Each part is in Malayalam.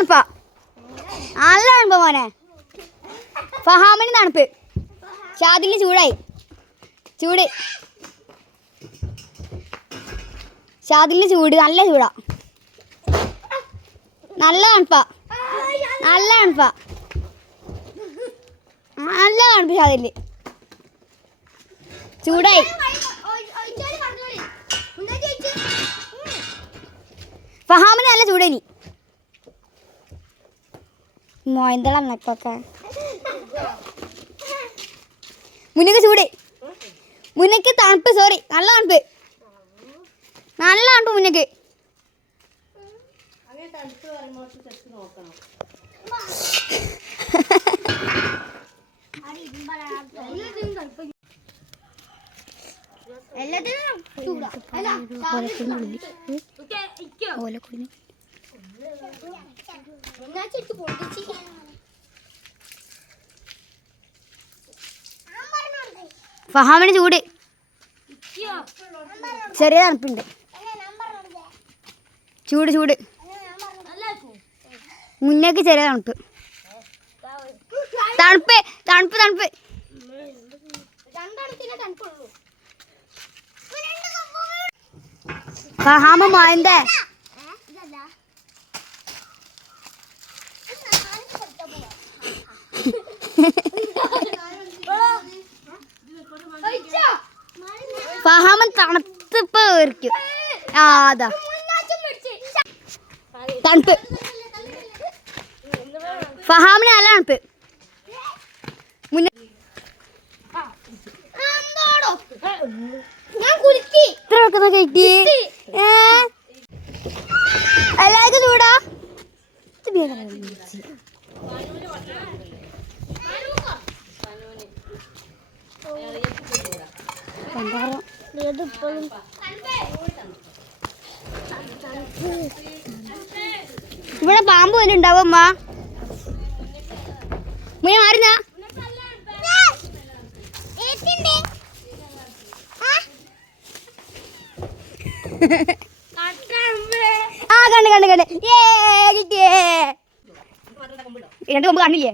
തണുപ്പാ, നല്ല തണുപ്പാ മോനെ. ഫഹാമിന് തണുപ്പ്, ഷാദിലിന് ചൂടായി. ചൂട്, ഷാദിലിന് ചൂട്, നല്ല ചൂടാ. നല്ല തണുപ്പാ, നല്ല തണുപ്പാ, നല്ല തണുപ്പ്. ഷാദിലിന് ചൂടായി. ഫഹാമിന് നല്ല ചൂടേനി. മോയന്തളൊക്കെ മുന്നക്ക് ചൂട്, മുന്നക്ക് തണുപ്പ്. സോറി, നല്ല തണുപ്പ്, നല്ല തണുപ്പ് മുന്നക്ക്. ഫഹാമിന് ചൂട്, ചെറിയ തണുപ്പുണ്ട്. ചൂട് ചൂട്, മുന്നേക്ക് ചെറിയ തണുപ്പ്. തണുപ്പ് തണുപ്പ് തണുപ്പ്. ഫഹാമ മോയന്തേ ഫഹാമൻ തണുത്തിപ്പോ വരയ്ക്കും. അതാ തണുപ്പ്. ഫഹാമിന് നല്ല തണുപ്പ്. എല്ലാവർക്കും ചൂടാ. ഇവിടെ പാമ്പ് വല്ല ഉണ്ടാവും അമ്മ. മുന്നേ മാറുന്ന ആ കണ്ട് കണ്ട് കണ്ട് കിട്ടിയേ. രണ്ട് കൊമ്പ് കണ്ടില്ലേ?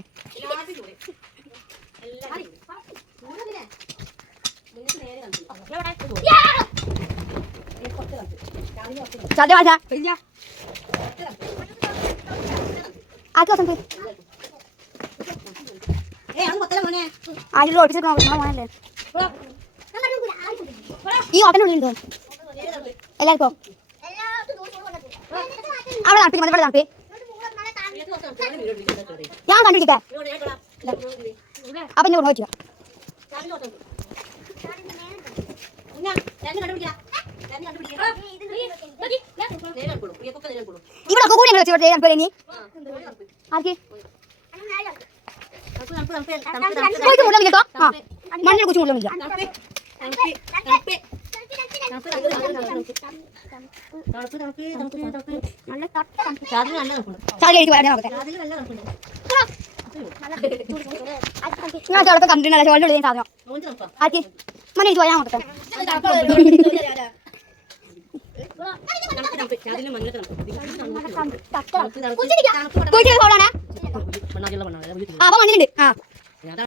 ഈ ഓട്ടനുള്ളിലുണ്ടോ എല്ലാവർക്കും? അവിടെ തണുപ്പിക്കും, ഇവിടെ തണുപ്പ്. ഞാൻ കണ്ടുപിടിക്കട്ടെ. അപ്പൊ എന്നെ കൊണ്ടുപോയി ഇവിടെ കൂടി ഞങ്ങൾ വെച്ചു. ഇനി ആർക്ക് മുള്ള കേട്ടോ? ആ മണ്ണിൽ കുറിച്ച് മുള്ളില്ല. കണ്ടിട്ടുണ്ടല്ലോ ചോളിന്റെ ഉള്ളിൽ സാധനം. ആർക്ക് മണ്ണി പോയാൽ നോക്കട്ടെ. അപ്പൊ മണ്ണിലുണ്ട്. ആ